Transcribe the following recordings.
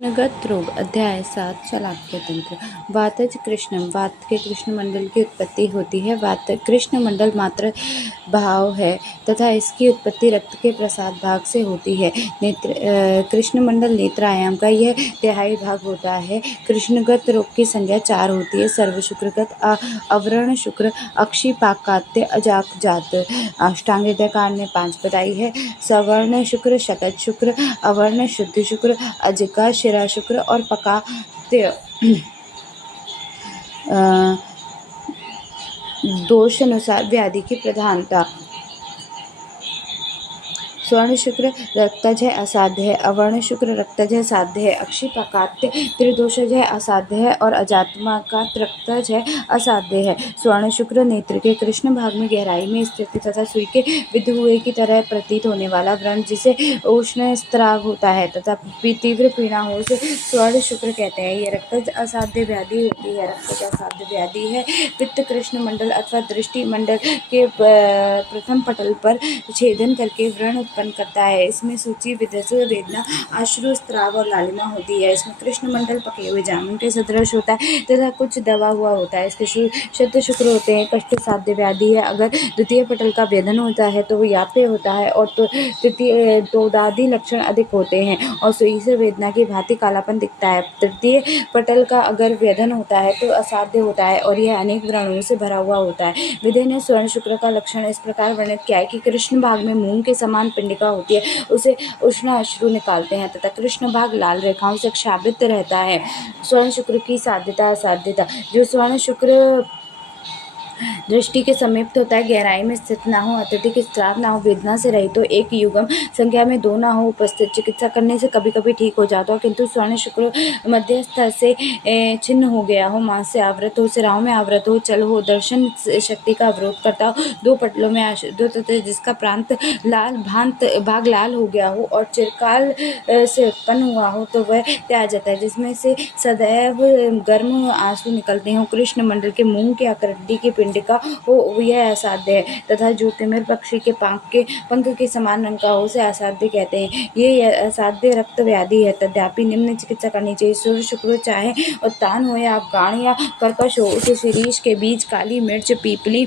कृष्णगत रोग अध्याय 7 चालाक्य तंत्र। वातज कृष्णम, वात के कृष्ण मंडल की उत्पत्ति होती है। वात कृष्ण मंडल मात्र भाव है तथा इसकी उत्पत्ति रक्त के प्रसाद भाग से होती है। कृष्ण मंडल नेत्र आयाम का यह तिहाई भाग होता है। कृष्णगत रोग की संज्ञा 4 होती है। सर्व शुक्रगत, अवर्ण शुक्र, अक्षिपाकात्य, अजाकजात। अष्टांग हृदय कांड में 5 बताई है। सवर्ण शुक्र, शतज शुक्र, अवर्ण शुद्ध शुक्र, अजिका शिरा शुक्र और पकात्य दोष अनुसार व्याधि की प्रधानता। स्वर्ण शुक्र रक्तज है, असाध्य है। अवर्ण शुक्र रक्तज है, साध्य है। अक्षिपाकात्य त्रिदोषज है, असाध्य है। और अजात्माकात रक्तज है, असाध्य है। स्वर्ण शुक्र नेत्र के कृष्ण भाग में गहराई में स्थित तथा सुई के विद्ध हुए की तरह प्रतीत होने वाला व्रण जिसे उष्ण स्त्राव होता है तथा तीव्र पीड़ा हो उसे स्वर्ण शुक्र कहते हैं। यह रक्तज असाध्य व्याधि होती है। रक्तज असाध्य व्याधि है पित्त कृष्ण मंडल अथवा दृष्टि मंडल के प्रथम पटल पर छेदन करके व्रण उत्पन्न करता है। इसमें सूची, विदस, वेदना, अश्रु, स्त्राव और लालिमा होती है। इसमें कृष्ण मंडल पके हुए जामुन के सदृश होता है तथा कुछ दबा हुआ होता है। इसके शत शुक्र होते हैं। कष्ट साध्य व्याधि है। अगर द्वितीय पटल का भेदन होता है तो वो याप्य होता है और तृतीय तोदादि लक्षण अधिक होते हैं और सुई से वेदना की भांति कालापन दिखता है। तृतीय पटल का अगर भेदन होता है तो असाध्य होता है और यह अनेक व्रणों से भरा हुआ होता है। विदय ने स्वर्ण शुक्र का लक्षण इस प्रकार वर्णित किया है कि कृष्ण भाग में मूंग के समान पिंडिका होती है, उसे उष्ण अश्रु निकालते हैं तथा कृष्ण भाग लाल रेखाओं से क्षाभित रहता है। स्वर्ण शुक्र की साध्यता असाध्यता। जो स्वर्ण शुक्र दृष्टि के समीप होता है, गहराई में स्थित ना हो, अत्यधिक स्त्राव ना हो, वेदना से रहित हो, एक युगम संख्या में 2 ना हो, उपस्थित चिकित्सा करने से कभी कभी ठीक हो जाता हो, किंतु स्वर्ण शुक्र मध्यस्थ से छिन्न हो गया हो, मांस से आवृत हो, सिराओं में आवृत हो, चल हो, दर्शन शक्ति का अवरोध करता हो, 2 पटलों में आशुद्ध तथा जिसका प्रांत लाल भाग लाल हो गया हो और चिरकाल से उत्पन्न हुआ हो तो वह त्याग जाता है। जिसमें से सदैव गर्म आंसू निकलते हो, कृष्ण मंडल के मूंग की आकृति की पिंडिका हो, यह असाध्य है तथा जो तिमिर पक्षी के पंख के समान रंग का हो उसे असाध्य कहते हैं। ये असाध्य रक्त व्याधि है। तथापि निम्न चिकित्सा करनी चाहिए। सूर्य शुक्र चाहे उत्तान हो या अफगान या कर्कश हो, उसे शिरीष के बीज, काली मिर्च, पीपली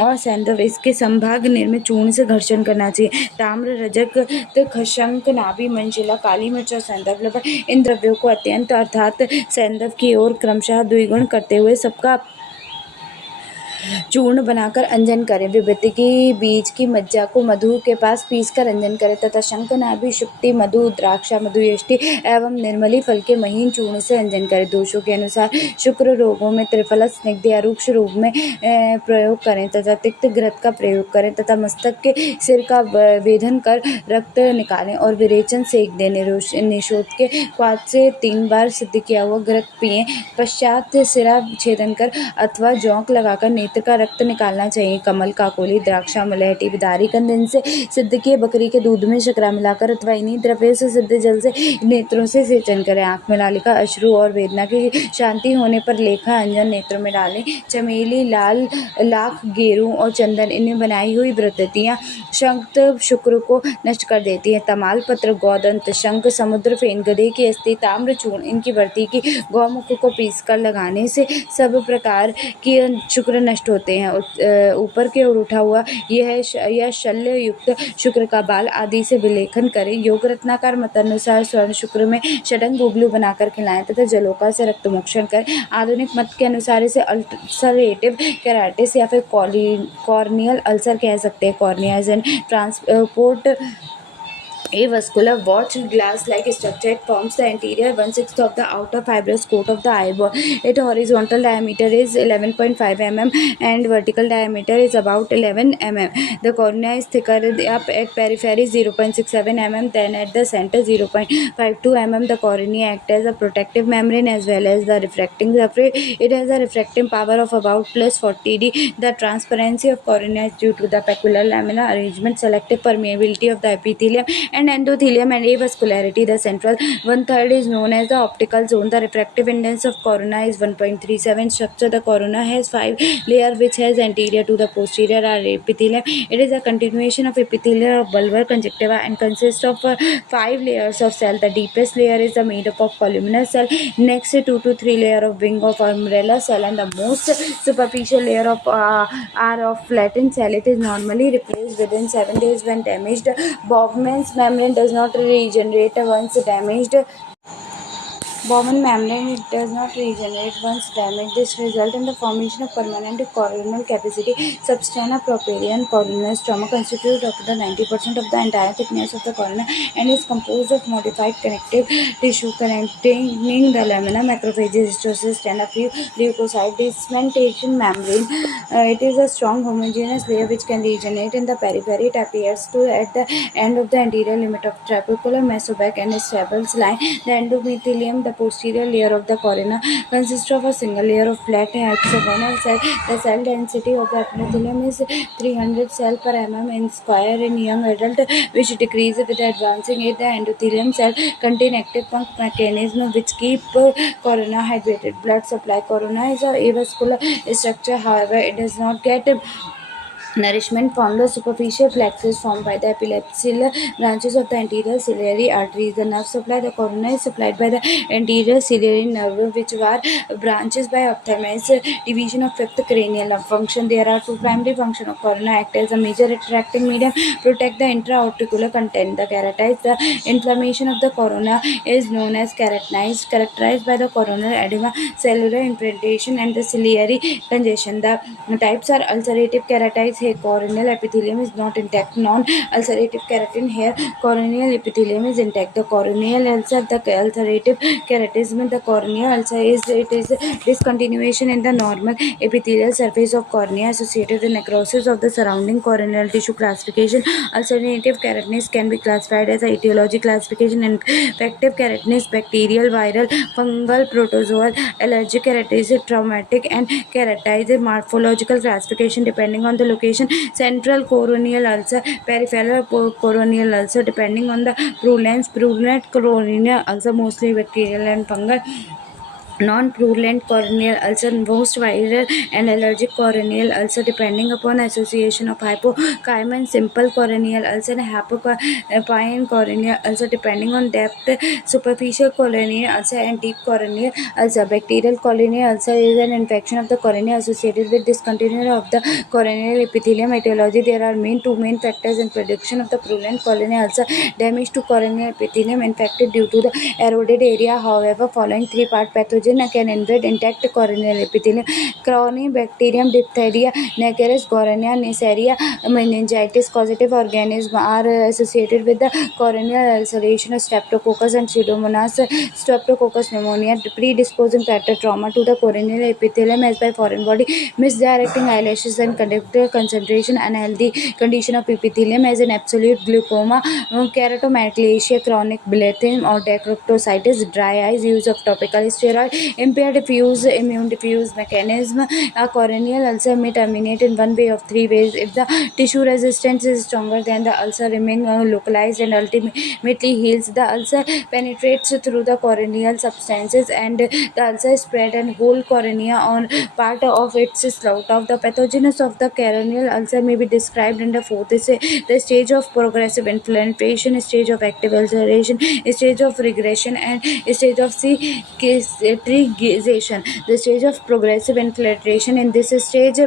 और सैंधव इसके संभाग निर्मित चूर्ण से घर्षण करना चाहिए। ताम्र, रजक, खशंक, नाभि, मंजिला, काली मिर्च और सैंधव लवण इन द्रव्यों को अत्यंत अर्थात सैंधव की ओर क्रमशः द्विगुण करते हुए सबका चूर्ण बनाकर अंजन करें। विभूति की बीज की मज्जा को मधु के पास पीसकर अंजन करें तथा शंख, नाभि, शुक्ति, मधु, द्राक्षा, मधु, यष्टि एवं निर्मली फल के महीन चूर्ण से अंजन करें। दोषों के अनुसार शुक्र रोगों में त्रिफल स्निग्ध या रूक्ष रूप में प्रयोग करें तथा तिक्त घृत का प्रयोग करें तथा मस्तक के सिर का वेधन कर रक्त निकालें और विरेचन सेक दें। निषोध के क्वाथ से 3 बार सिद्ध किया हुआ घृत पिएं। पश्चात सिरा छेदन कर अथवा जौंक लगाकर नेत्र का रक्त निकालना चाहिए। कमल, काकोली, द्राक्षा, मलहटी, बिदारी कंद इनसे सिद्ध किए बकरी के दूध में शकरा मिलाकर अथवा इन्हीं द्रव्यों से सिद्ध जल से नेत्रों से सेचन करें। आंख में लालिका, अश्रु और वेदना की शांति होने पर लेखा अंजन नेत्रों में डालें। चमेली, लाल लाख, गेरू और चंदन इन्हें बनाई हुई व्रततियाँ शक्त शुक्र को नष्ट कर देती है। तमाल पत्र, गौदंत, शंख, समुद्र फेन, गधे की अस्थि, ताम्र चूर्ण इनकी वर्ती की गौमुख को पीस कर लगाने से सब प्रकार की शुक्र नष्ट होते हैं। ऊपर की ओर उठा हुआ यह शल्य युक्त शुक्र का बाल आदि से विलेखन करें। योग रत्नाकार मतानुसार स्वर्ण शुक्र में षडंग गुगलू बनाकर खिलाएं तथा जलोका से रक्त मोक्षण करें। आधुनिक मत के अनुसार इसे अल्सरेटिव केराटिस या फिर कॉर्नियल अल्सर कह सकते हैं। Cornea is an transport a vascular watch glass-like structure. It forms the interior 1/6 of the outer fibrous coat of the eyeball. Its horizontal diameter is 11.5 mm and vertical diameter is about 11 mm. The cornea is thicker up at periphery 0.67 mm than at the center 0.52 mm. The cornea acts as a protective membrane as well as the refracting surface. It has a refracting power of about plus 40D. The transparency of cornea is due to the papilar lamina arrangement, selective permeability of the epithelium and and endothelium and avascularity. The central one-third is known as the optical zone. The refractive index of corona is 1.37. Structure: the corona has 5 layers, which has anterior to the posterior are epithelium. It is a continuation of epithelium of bulbar conjunctiva and consists of 5 layers of cell. The deepest layer is made up of columnar cell. Next, 2 to 3 layer of wing of umbrella cell, and the most superficial layer of are of flattened cell. It is normally replaced within 7 days when damaged. Bowman's membrane does not regenerate once damaged. Bowman membrane it does not regenerate once damaged. This results in the formation of permanent coronal capacity. Substance propylian coronal stroma constitutes up to 90% of the entire thickness of the corona and is composed of modified connective tissue containing the lamina, macrophages, histiocysts, and a few leukocytes. Dismentation membrane. It is a strong homogeneous layer which can regenerate in the periphery. It appears to at the end of the anterior limit of trabecular mesobac and Stable's line. The endothelium, the posterior layer of the corona, consists of a single layer of flat hexagonal cell. The cell density of the epithelium is 300 cell per mm in square in young adult, which decreases with advancing age. The endothelium cell contain active pump mechanism which keep corona hydrated. Blood supply. Corona is a avascular structure. However, it does not get nourishment from the superficial plexus formed by the epilepsial branches of the anterior ciliary arteries. The nerve supply. The corona is supplied by the anterior ciliary nerve, which were branches by ophthalmos division of fifth cranial nerve function. There are two primary functions of corona: act as a major attracting medium, protect the intra-auricular content. The keratitis. The inflammation of the corona is known as keratinitis, characterized by the coronal edema, cellular implantation, and the ciliary congestion. The types are ulcerative keratitis. Here, corneal epithelium is not intact. Non-ulcerative keratin. Here, corneal epithelium is intact. The corneal ulcer. The ulcerative keratism. The corneal ulcer is discontinuation in the normal epithelial surface of cornea associated with necrosis of the surrounding corneal tissue. Classification. Ulcerative keratitis can be classified as a etiology classification: infective keratitis, bacterial, viral, fungal, protozoal, allergic keratitis, traumatic, and keratitis. Morphological classification depending on the location: central coronial ulcer, peripheral coronial ulcer depending on the purulence, purulent coronial ulcer mostly bacterial and fungal, non-purulent corneal ulcer most viral, and allergic corneal ulcer depending upon association of hypokymia, simple corneal ulcer and hypokymia corneal ulcer depending on depth, superficial corneal ulcer and deep corneal ulcer. Bacterial corneal ulcer is an infection of the cornea associated with discontinuity of the corneal epithelium. Etiology: there are two main factors in production of the purulent corneal ulcer: damage to corneal epithelium infected due to the eroded area. However, following three-part pathogen can invade intact corneal epithelium: Corynebacterium, diphtheria, Neisseria gonorrhea, Neisseria meningitis. Causative organisms are associated with the corneal ulceration: Streptococcus and Pseudomonas. Streptococcus pneumonia, predisposing factor: trauma to the corneal epithelium as by foreign body, misdirecting eyelashes and conductor concentration, unhealthy condition of epithelium as an absolute glaucoma, keratomalacia, chronic blindness or dacroctositis, dry eyes, use of topical steroid, impaired immune diffuse mechanism. A corneal ulcer may terminate in one way of three ways: if the tissue resistance is stronger than the ulcer remains localized and ultimately heals. The ulcer penetrates through the corneal substances and the ulcer spread and whole cornea on part of its slough. Of the pathogenesis of the corneal ulcer may be described in the fourth: the stage of progressive inflammation, stage of active ulceration, stage of regression, and stage of cicatrization. The stage of progressive infiltration: in this stage,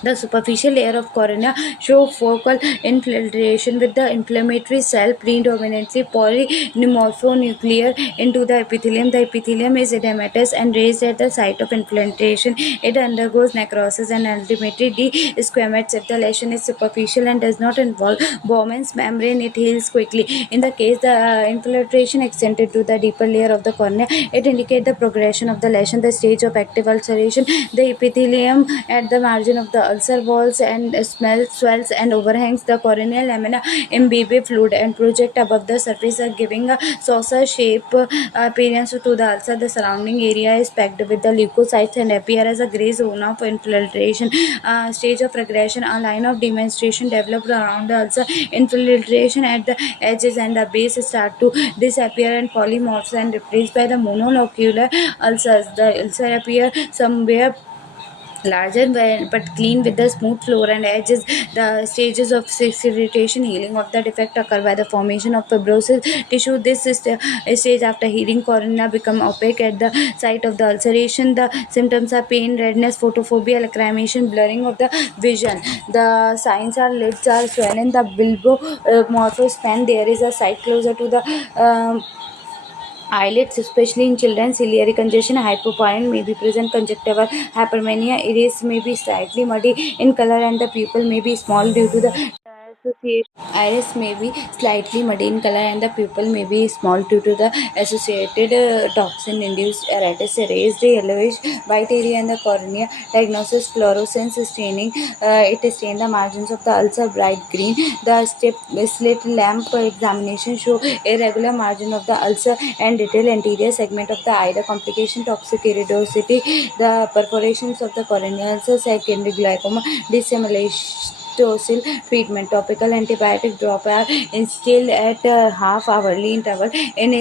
the superficial layer of cornea show focal infiltration with the inflammatory cell predominantly polymorphonuclear into the epithelium. The epithelium is edematous and raised at the site of infiltration. It undergoes necrosis and ultimately desquamates. If the lesion is superficial and does not involve Bowman's membrane, it heals quickly. In the case the infiltration extended to the deeper layer of the cornea, it indicates the progression of the lesion. The stage of active ulceration: the epithelium at the margin of the ulcer walls and swells and overhangs the corneal lamina imbibe fluid and project above the surface, giving a saucer shape appearance to the ulcer. The surrounding area is packed with the leukocytes and appear as a gray zone of infiltration. Stage of regression, a line of demonstration developed around the ulcer. Infiltration at the edges and the base start to disappear and polymorphs and replaced by the monolocular ulcers. The ulcer appear somewhere larger but clean with the smooth floor and edges. The stages of irritation healing of the defect occur by the formation of fibrous tissue. This stage after healing cornea become opaque at the site of the ulceration. The symptoms are pain, redness, photophobia, lacrimation, blurring of the vision. The signs are lids are swollen, the bulbo span. There is a site closer to the eyelids, especially in children. Ciliary congestion, hypoparin may be present. Conjunctival hypermania, iris may be slightly muddy in color and the pupil may be small due to the association. Iris may be slightly muddy in color and the pupil may be small due to the associated toxin-induced iritis. Raised yellowish white area in the cornea. Diagnosis: fluorescence staining. It stain the margins of the ulcer bright green. The slit lamp examination show irregular margin of the ulcer and detailed anterior segment of the eye. The complication: toxic iridosity, the perforations of the corneal ulcer, secondary glaucoma, dissemination. Treatment: topical antibiotic drop are instilled at half-hourly interval in a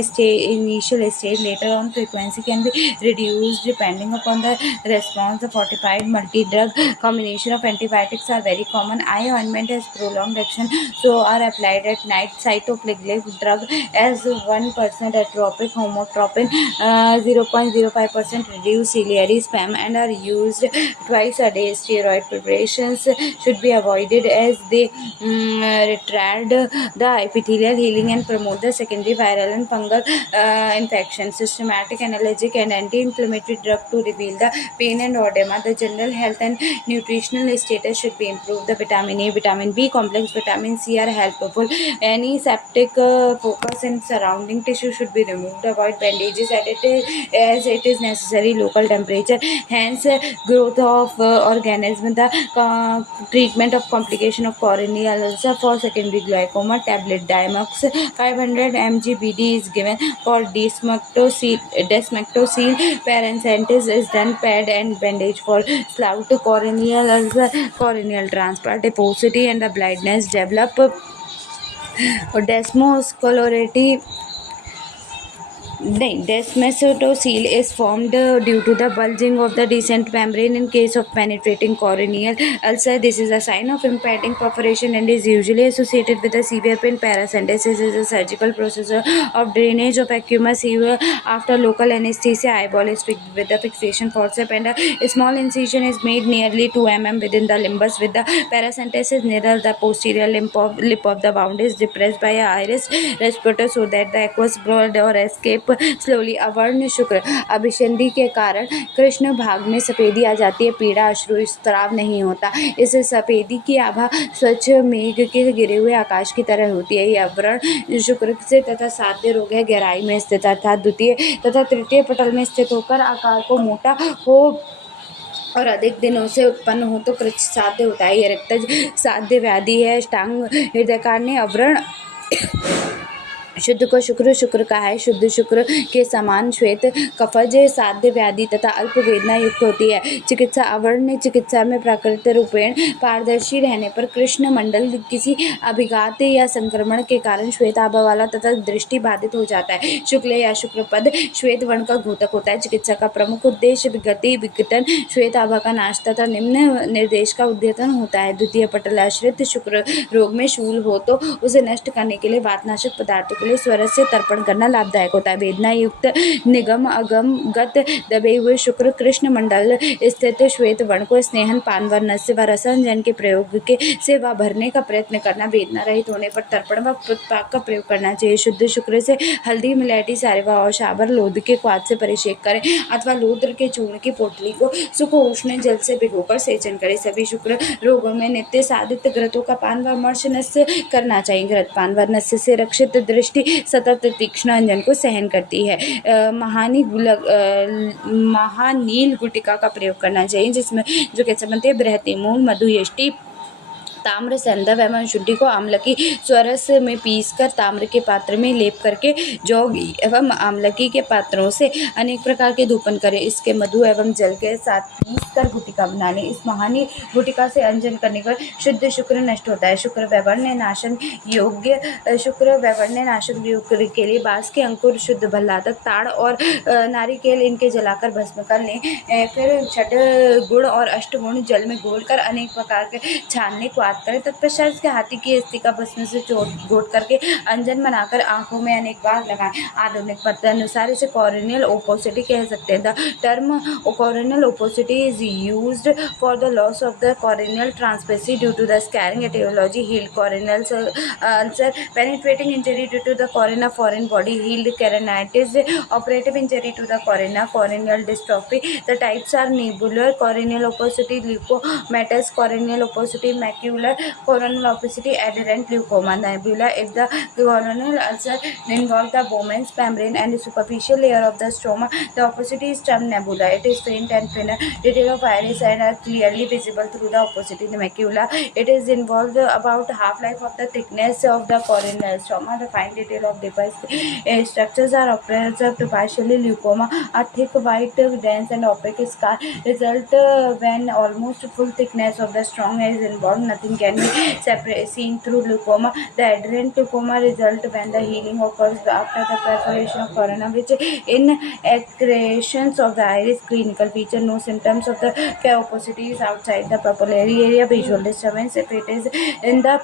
initial stage. Later on, frequency can be reduced depending upon the response. The fortified multi-drug combination of antibiotics are very common. Eye ointment has prolonged action, so are applied at night. Cytoplegic drug as 1% atropic homotropin, 0.05% reduced ciliary spam, and are used twice a day. Steroid preparations should be avoided as they retard the epithelial healing and promote the secondary viral and fungal infection. Systematic analgesic and anti-inflammatory drug to reveal the pain and edema. The general health and nutritional status should be improved. The vitamin A, vitamin B complex, vitamin C are helpful. Any septic focus in surrounding tissue should be removed. Avoid bandages as it is necessary. Local temperature, hence growth of organism. The treatment of complication of corneal ulcer for secondary glaucoma: tablet Diamox 500 mg BD is given. For desmectocele paracentis is done. Pad and bandage for slought corneal ulcer. Corneal transplant, opacity and the blindness develop. Desmoscolority. Desmosocele is formed due to the bulging of the descent membrane in case of penetrating corneal ulcer. This is a sign of impending perforation and is usually associated with a severe pain. Paracentesis is a surgical procedure of drainage of aqueous severe after local anesthesia. Eyeball is fixed with the fixation forceps and a small incision is made nearly 2 mm within the limbus. With the paracentesis needle, the posterior lip of the wound is depressed by a iris respirator so that the aqueous blood or escape slowly. अवर्ण शुक्र अभिसंधि के कारण कृष्ण भाग में सफेदी आ जाती है. पीड़ा, अश्रु स्त्राव नहीं होता. इस सफेदी की आभा स्वच्छ मेघ के गिरे हुए आकाश की तरह होती है. यह अवर्ण शुक्र से तथा साध्य रोग है. गहराई में स्थित अर्थात द्वितीय तथा तृतीय पटल में स्थित होकर आकार को मोटा हो और अधिक दिनों से उत्पन्न हो तो कृच्छ साध्य होता है. यह रक्तज साध्य व्याधि है. अष्टांग हृदयकार ने अवर्ण शुद्ध को शुक्र शुक्र का है. शुद्ध शुक्र के समान श्वेत कफज साध्य व्याधि तथा अल्प वेदना युक्त होती है. चिकित्सा. अवर्ण चिकित्सा में प्राकृतिक रूपेण पारदर्शी रहने पर कृष्ण मंडल किसी अभिघात या संक्रमण के कारण श्वेत आभा वाला तथा दृष्टि बाधित हो जाता है. शुक्ल या शुक्र पद श्वेत वर्ण का घोतक होता है. चिकित्सा का प्रमुख उद्देश्य विगति विघटन श्वेत आभा का नाश तथा निम्न निर्देश का उद्यतन होता है. द्वितीय पटल आश्रित शुक्र रोग में शूल हो तो उसे नष्ट करने के लिए वातनाशक पदार्थों स्वर से तर्पण करना लाभदायक होता है. वेदना युक्त निगम अगम गत दबे हुए शुक्र कृष्ण मंडल स्थित श्वेत वर्ण को स्नेहन पानवर नस्य व रसायन के प्रयोग के से व भरने का प्रयत्न करना. वेदना रहित होने पर तर्पण व पुष्पाक का प्रयोग करना चाहिए. शुद्ध शुक्र से हल्दी, मिलायटी, सारेवा और शाबर लोध के क्वाथ से परिषेक करें अथवा लोद्र के चूर्ण की पोटली को सुखो उष्ण जल से भिगोकर सेचन करें. सभी शुक्र रोगों में नित्य साधित घृतों का पान व मर्श नस्य करना चाहिए. घृत पान व नस्य से रक्षित दृष्टि दृष्टि सतत तीक्ष्ण अंजन को सहन करती है। महानील गुटिका का प्रयोग करना चाहिए, जिसमें जो कैसे बनती है, बृहति मूल, मधु, यष्टि, ताम्र, संदव एवं शुंठी को आमलकी स्वरस में पीसकर ताम्र के पात्र में लेप करके जौ एवं आमलकी के पात्रों से अनेक प्रकार के धूपन करें। इसके मधु एवं जल के साथ पीसकर गुटिका बना लें। इस महानी गुटिका से अंजन करने पर शुद्ध शुक्र नष्ट होता है। शुक्र वैवर्ण्य नाशन योग्य के लिए बांस के अंकुर, शुद्ध भल्लातक, ताड़ और नारिकेल इनके जलाकर भस्म कर लें। फिर छठ गुण और अष्ट गुण जल में घोलकर अनेक प्रकार के छानने को करें। तत्पश्चात इसके हाथी की अस्थि का भस्म से घोट करके अंजन बनाकर आंखों में अनेक बार लगाएं। आधुनिक मत अनुसार इसे कॉर्नियल ओपोसिटी कह सकते हैं। The term corneal opacity is used for the loss of the corneal transparency due to the scarring aetiology, healed corneal ulcer, penetrating injury due to the cornea foreign body, healed keratitis, operative injury to the cornea, corneal dystrophy. The types are nebular corneal opacity, leucomatous corneal opacity, macular coronal opacity, adherent leucoma. Nebula, if the coronal ulcer involves the Bowman's membrane and the superficial layer of the stroma, the opacity is termed nebula. It is faint and thinner. Detail of iris and are clearly visible through the opacity. The macula, it is involved about half-life of the thickness of the coronal stroma. The fine detail of device structures are observed partially. Leucoma, a thick white, dense and opaque scar result when almost full thickness of the stroma is involved. Nothing can be seen through leucoma. The adherent leucoma result when the healing occurs after the perforation of corona, which in accretions of the iris. Clinical feature: no symptoms of the opacity is outside the pupillary area. Visual disturbance if it is in the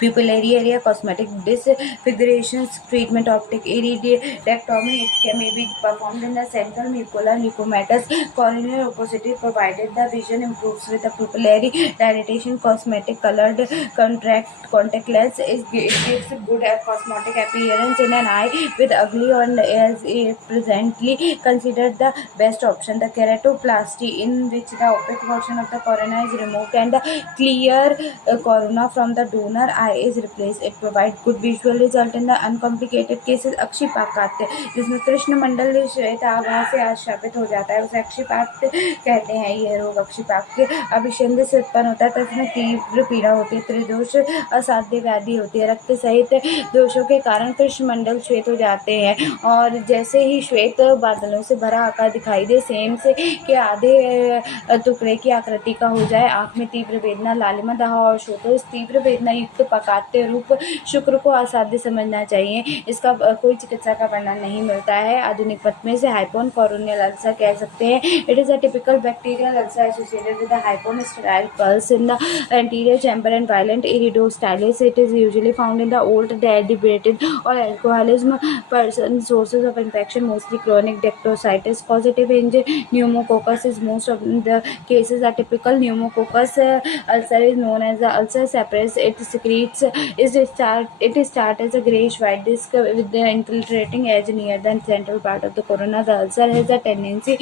pupillary area. Cosmetic disfigurations, treatment: optic iridectomy. It may be performed in the central macular leukomatous corneal opacity provided the vision improves with the pupillary dilatation. Cosmetic colored contact lens it gives good cosmetic appearance in an eye with ugly and is presently considered the best option. The keratoplasty, in which the opaque portion of the cornea is removed and the clear corona from the donor eye is replaced. It provides good visual result in the uncomplicated cases. अक्षिपाकात्य, जिसमें कृष्ण मंडल श्वेत आभा से आश्रापित हो जाता है, उसे अक्षिपात कहते हैं। यह रोग अक्षिपाक्य अभिषेक से उत्पन्न होता है, तो इसमें तीव्र पीड़ा होती है, त्रिदोष असाध्य व्याधि होती है। रक्त सहित दोषों के कारण कृष्ण मंडल श्वेत हो जाते हैं और जैसे ही श्वेत बादलों से भरा आकार दिखाई दे, सेम से के आधे टुकड़े की आकृति का हो जाए, आँख में तीव्र वेदना, लालिमा, दाह और शोथ। इस तीव्र वेदना युक्त पकाते रूप शुक्र को असाध्य समझना चाहिए। इसका कोई चिकित्सा का वर्णन नहीं मिलता है। आधुनिक मत में से हाइपोन कोरोनियल अल्सर कह सकते हैं। It is a typical bacterial ulcer associated with the hypopyon sterile pus in the anterior chamber and violent iridocyclitis. It is usually found in the old diabetic or alcoholism person. Sources of infection mostly chronic dactylitis. Causative in pneumococcus is most of the cases are typical. Pneumococcus ulcer is known as the ulcer separates. It secretes it starts as a grayish white disc with the infiltrating edge near the central part of the corona. The ulcer has a tendency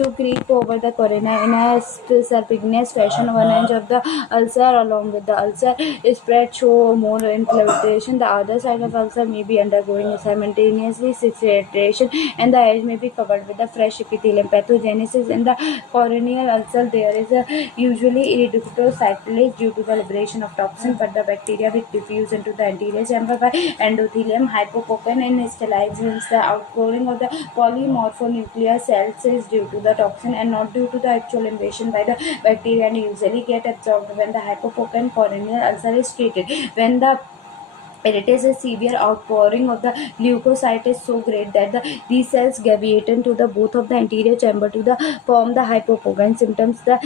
to creep over the corona in a serpiginous fashion. One edge of the ulcer along with the ulcer spread show more infiltration. The other side of ulcer may be undergoing simultaneously cicatrization and the edge may be covered with the fresh epithelium. Pathogenesis in the corneal ulcer, there is usually iridocytosis due to the liberation of toxin, but the bacteria which diffuse into the anterior chamber by endothelium. Hypococcus in stalizes. The outpouring of the polymorphonuclear cells is due to the toxin and not due to the actual invasion by the bacteria, and usually get absorbed when the hypococcus corneal ulcer is treated. When the it is a severe outpouring of the leukocyte is so great that these cells gravitate into the both of the anterior chamber to form the hypococcus. Symptoms: the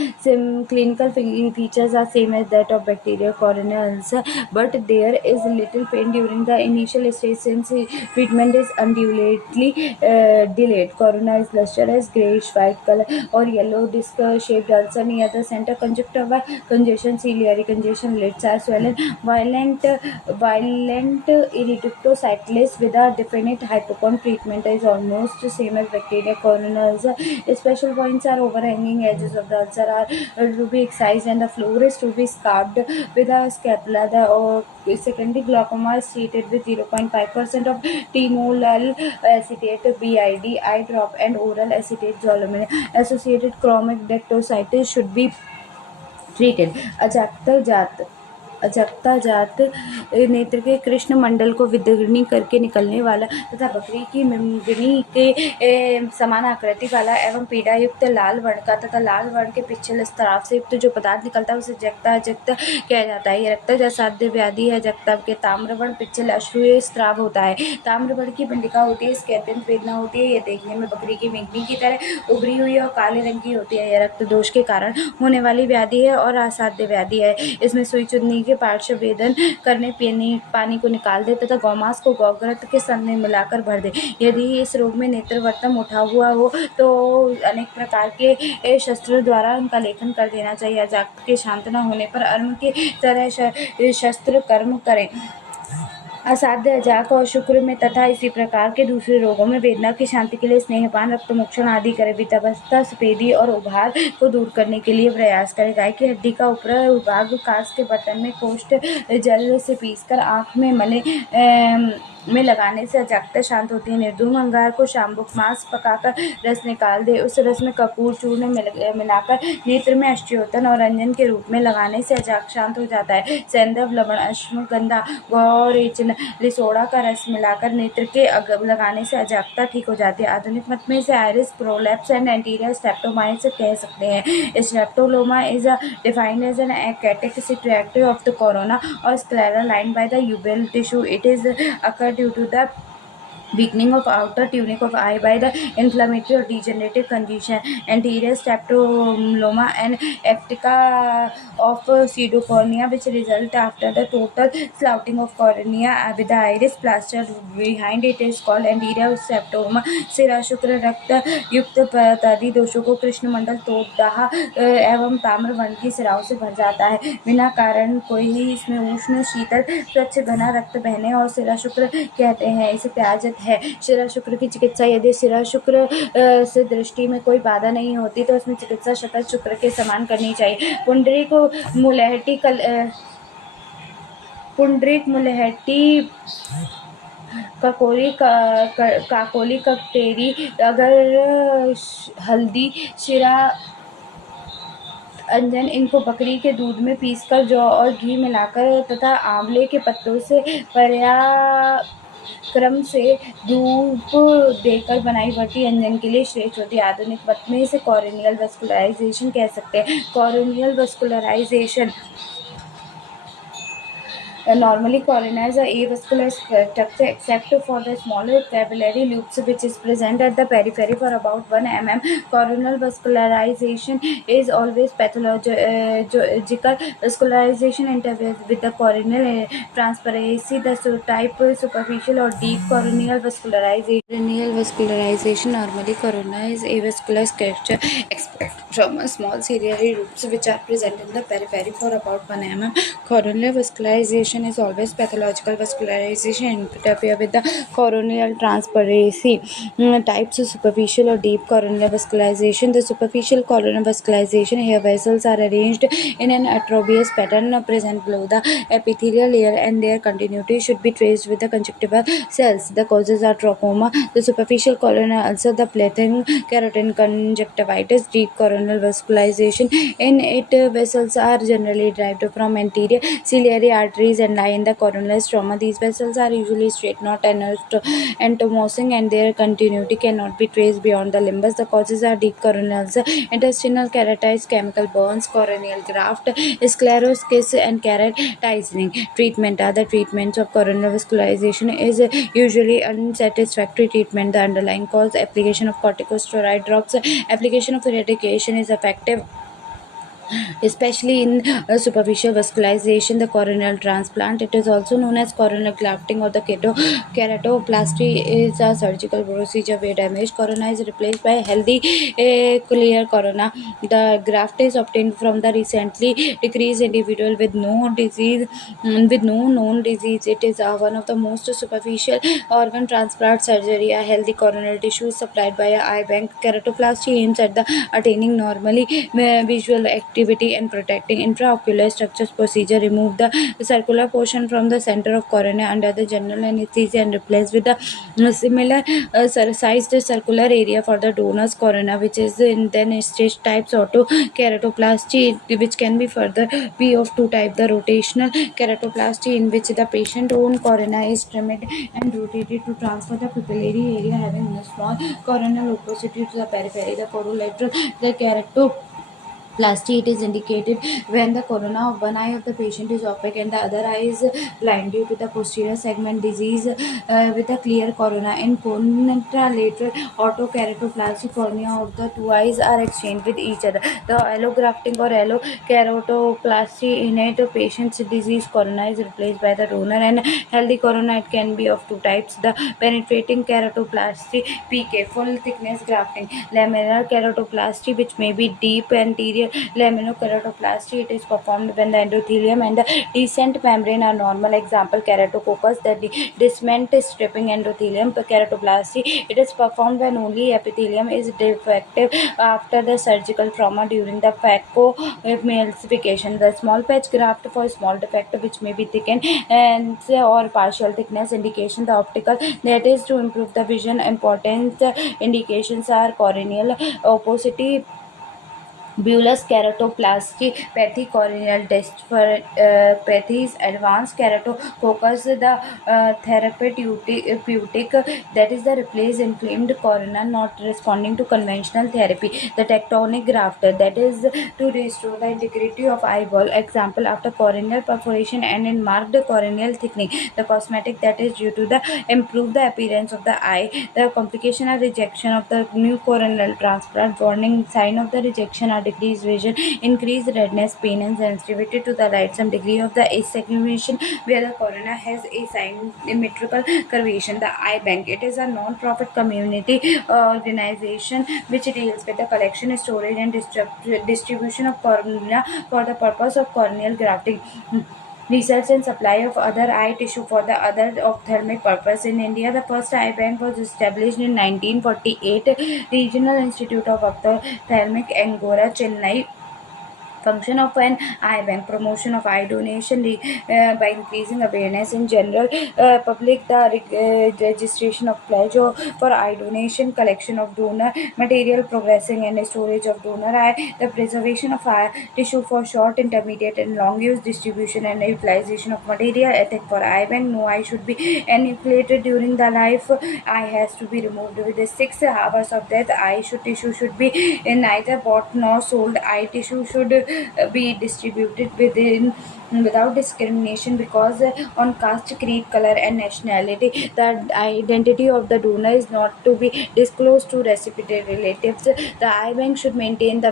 clinical features are same as that of bacterial corneal ulcer, but there is little pain during the initial stage since treatment is unduly delayed. Corona is lustrous grayish white color or yellow disc shaped ulcer near the center. Conjunctiva congestion, ciliary congestion, lids are swollen, violent silent erythrocytes with a definite hypocon treatment is almost the same as bacteria coronal ulcer. Special points are overhanging edges of the ulcer are to be excised and the floor is to be scarred with a scapula. The secondary glaucoma is treated with 0.5% of timolol acetate, BID, eye drop, and oral acetate zolomine. Associated chromic dactylitis should be treated. अजाक्ता जात नेत्र के कृष्ण मंडल को विदग्नी करके निकलने वाला तथा बकरी की मिमगनी के समान आकृति वाला एवं पीड़ा युक्त लाल वर्ण का तथा लाल वर्ण के पिछले स्त्राव से युक्त जो पदार्थ निकलता है उसे अजक्त किया जाता है। ये रक्तज असाध्य व्याधि है। अजक्ता के ताम्रवर्ण पिछल अश्रुय स्त्राव होता है। ताम्रवर्ण की पिंडिका होती है। इसके अत्यंत वेदना होती है। यह देखने में बकरी की मिंगनी की तरह उभरी हुई और काले रंग की होती है। यह रक्त दोष के कारण होने वाली व्याधि है और असाध्य व्याधि है। इसमें सुई चुन्नी के पार्श्व वेदन करने पानी को निकाल दे तथा गौमांस को गौग्रत के संग में मिलाकर भर दे। यदि इस रोग में नेत्रवर्तम उठा हुआ हो तो अनेक प्रकार के शस्त्र द्वारा उनका लेखन कर देना चाहिए। अजाक्त के शांत न होने पर अर्म की तरह शस्त्र कर्म करें। असाध्य अजाक और शुक्र में तथा इसी प्रकार के दूसरे रोगों में वेदना की शांति के लिए स्नेहपान, रक्तमोक्षण आदि करें। वितावस्था, सफेदी और उभार को दूर करने के लिए प्रयास करें। गाय की हड्डी का ऊपरी भाग कांच के बर्तन में कोष्ठ जल से पीसकर आँख में में लगाने से अजाक्ता शांत होती है। निर्धूम अंगार को शाम्बुक मांस पकाकर रस निकाल दे। उस रस में कपूर चूर्ण मिलाकर नेत्र में अष्टयोतन और रंजन के रूप में लगाने से अजाक शांत हो जाता है। सैंधव, लवण, अश्वगंधा, गौरेचन, लिसोड़ा का रस मिलाकर नेत्र के लगाने से अजाक्ता ठीक हो जाती है। आधुनिक मत में इसे आइरिस प्रोलेप्स एंड एंटीरियर स्टेप्टोमाइट्स कह सकते हैं। स्टेप्टोलोमा is defined as an achatic reactive of the corona or sclera lined by the uveal tissue. It is occurred due to the weakening of outer tunic of eye by the inflammatory or degenerative condition. Anterior staptoloma and ectatica of pseudocornea which result after the total sloughing of cornea with the iris plastered behind it is called anterior staptoloma. सिरा शुक्र रक्त युक्त पदादि दोषों को कृष्ण मंडल तोड़दाह एवं ताम्र वर्ण की सिराओं से भर जाता है। बिना कारण कोई ही इसमें उष्ण, शीतल, स्वच्छ घना रक्त बहने और सिरा शुक्र कहते हैं। इसे त्याजत है। शिरा शुक्र की चिकित्सा, यदि शिरा शुक्र से दृष्टि में कोई बाधा नहीं होती तो उसमें चिकित्सा शतज शुक्र के समान करनी चाहिए। पुंडरीक मुलहट्टी काकोली ककटेरी अगर हल्दी, शिरा, अंजन इनको बकरी के दूध में पीसकर जौ और घी मिलाकर तथा आंवले के पत्तों से क्रम से धूप देकर बनाई भट्टी अंजन के लिए श्रेष्ठ होती है। आधुनिक मत में इसे कॉर्नियल वस्कुलराइजेशन कह सकते हैं। Corneal vascularisation normally cornea is a avascular structure except for the smaller capillary loops which is present at the periphery for about 1 mm. Coronal vascularization is always pathological. Vascularization interferes with the corneal transparency. The type superficial or deep corneal vascularization. Corneal vascularization normally cornea is avascular structure except from a small ciliary loops which are present in the periphery for about 1 mm. Corneal vascularization is always pathological. Vascularization interfere with the corneal transparency. Types of superficial or deep corneal vascularization. The superficial corneal vascularization, hair vessels are arranged in an atrobulous pattern present below the epithelial layer and their continuity should be traced with the conjunctival cells. The causes are trachoma, the superficial corneal ulcer, the plating carotid conjunctivitis. Deep corneal vascularization, in it vessels are generally derived from anterior ciliary arteries and lie in the corneal stroma. These vessels are usually straight, not entomosing, and their continuity cannot be traced beyond the limbus. The causes are deep corneal ulcer, intestinal keratitis, chemical burns, corneal graft, sclerosis, and keratizing. Treatment. Other treatments of corneal vascularization is usually unsatisfactory treatment. The underlying cause, application of corticosteroid drops, application of eradication is effective especially in superficial vascularization, the coronal transplant. It is also known as coronal grafting or the keratoplasty is a surgical procedure where damaged corona is replaced by a healthy, clear corona. The graft is obtained from the recently decreased individual with no disease, with no known disease. It is one of the most superficial organ transplant surgery. A healthy coronal tissue is supplied by a eye bank. Keratoplasty aims at the attaining normally visual activity and protecting intraocular structures. Procedure remove the circular portion from the center of cornea under the general anesthesia and replace with the similar sized circular area for the donor's cornea, which is in then stage types auto keratoplasty, which can be further be of two types: the rotational keratoplasty, in which the patient own cornea is trimmed and rotated to transfer the pupillary area having a small coronal opacity to the periphery. The corolateral the keratoplasty, it is indicated when the corona of one eye of the patient is opaque and the other eye is blind due to the posterior segment disease with a clear corona. In contralateral autokeratoplasty, cornea of the two eyes are exchanged with each other. The allografting or allokeratoplasty, in it patient's disease corona is replaced by the donor and healthy corona. It can be of two types: the penetrating keratoplasty, PK, full thickness grafting; lamellar keratoplasty, which may be deep anterior laminokeratoplasty. It is performed when the endothelium and the descent membrane are normal. Example: keratococcus, the descent stripping endothelium. Keratoplasty, it is performed when only epithelium is defective after the surgical trauma during the phacoemulsification. The small patch graft for small defect which may be thickened and or partial thickness. Indication: the optical, that is to improve the vision. Important indications are corneal opacity, bullous keratoplasty, corneal dystrophies, advanced keratococcus, the therapeutic, that is the replace inflamed cornea not responding to conventional therapy. The tectonic graft, that is to restore the integrity of eyeball. Example: after corneal perforation and in marked corneal thickening. The cosmetic, that is due to the improve the appearance of the eye. The complication or rejection of the new corneal transplant. Warning sign of the rejection are decreased vision, increased redness, pain and sensitivity to the light, some degree of the astigmatism where the cornea has asymmetrical curvature. The eye bank, it is a non-profit community organization which deals with the collection, storage and distribution of cornea for the purpose of corneal grafting, research and supply of other eye tissue for the other ophthalmic purpose. In India, the first eye bank was established in 1948. Regional Institute of Ophthalmic, Angora, Chennai. Function of an eye bank: promotion of eye donation by increasing awareness in general public, the registration of pledge for eye donation, collection of donor material, progressing and storage of donor eye, the preservation of eye tissue for short, intermediate and long use, distribution and utilization of material. Ethic for eye bank: no eye should be annihilated during the life. Eye has to be removed within 6 hours of death. Tissue should be neither bought nor sold. Eye tissue should be distributed without discrimination because on caste, creed, color and nationality. The identity of the donor is not to be disclosed to recipient relatives. The eye bank should maintain the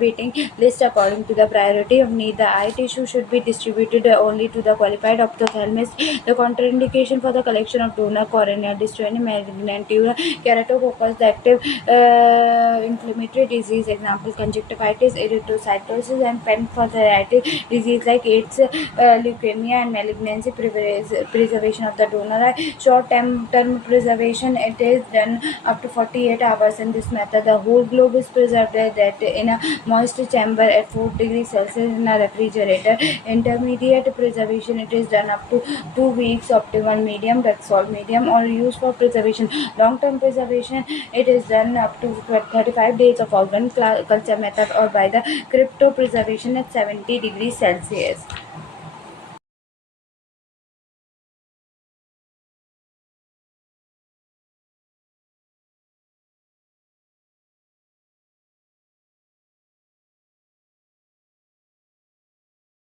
waiting list according to the priority of need. The eye tissue should be distributed only to the qualified ophthalmologist. The contraindication for the collection of donor cornea: dystonia, malignant tumor, keratococcus, the active inflammatory disease. Example: conjunctivitis, erythrocytosis and pemphiditis disease like AIDS, leukemia and malignancy. Preservation of the donor eye: short term preservation, it is done up to 48 hours. In this method, the whole globe is preserved that in a moist chamber at 4 degrees Celsius in a refrigerator. Intermediate preservation, it is done up to 2 weeks. Optimal medium, Rexall medium, or used for preservation. Long-term preservation, it is done up to 35 days of organ culture method or by the cryopreservation at 70 degrees Celsius.